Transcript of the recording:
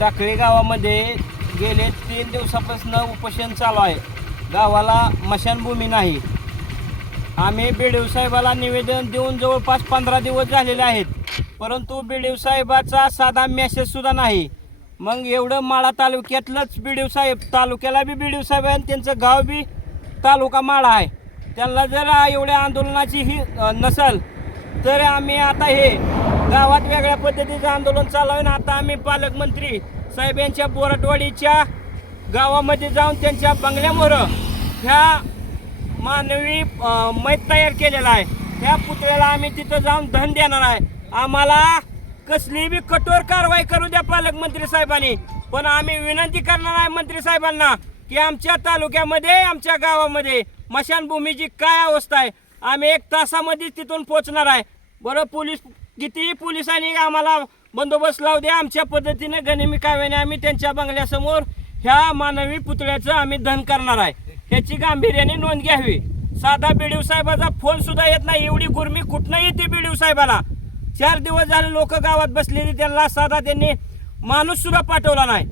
टाकळी गावामध्ये गेले 3 दिवसापासून उपोषण चालू आहे. गावाला मशानभूमी नाही. आम्ही BDO साहेबाला निवेदन देऊन जवळपास 15 दिवस झालेले आहेत, परंतु BDO साहेबाचा साधा मेसेजसुद्धा नाही. मग एवढं माळा तालुक्यातलंच BDO साहेब, तालुक्याला बी BDO साहेब आहे आणि त्यांचं गाव बी तालुका माळा आहे. त्यांना जर एवढ्या आंदोलनाची ही नसल तर आम्ही आता हे गावात वेगळ्या पद्धतीचं आंदोलन चालवून आता आम्ही पालकमंत्री साहेब यांच्या बोरटवाडीच्या गावामध्ये जाऊन त्यांच्या बंगल्यावर ह्या मानवी मैत तयार केलेला आहे. त्या पुतळ्याला आम्ही तिथं जाऊन धन देणार आहे. आम्हाला कसली बी कठोर कारवाई करू द्या पालकमंत्री साहेबांनी, पण आम्ही विनंती करणार आहे मंत्री साहेबांना की आमच्या तालुक्यामध्ये, आमच्या गावामध्ये मशानभूमीची काय अवस्था आहे, आम्ही 1 तासामध्ये तिथून पोहोचणार आहे. बरं, कितीही पोलिसांनी आम्हाला बंदोबस्त लावू द्या, आमच्या पद्धतीने गनिमी काव्याने आम्ही त्यांच्या बंगल्यासमोर ह्या मानवी पुतळ्याचं आम्ही दहन करणार आहे. ह्याची गांभीर्याने नोंद घ्यावी. साधा BDO साहेबाचा फोन सुद्धा येत नाही. एवढी गुरमी कुठनं येते BDO साहेबाला? 4 दिवस झाले लोक गावात बसलेली, त्यांना साधा त्यांनी माणूस सुद्धा पाठवला नाही.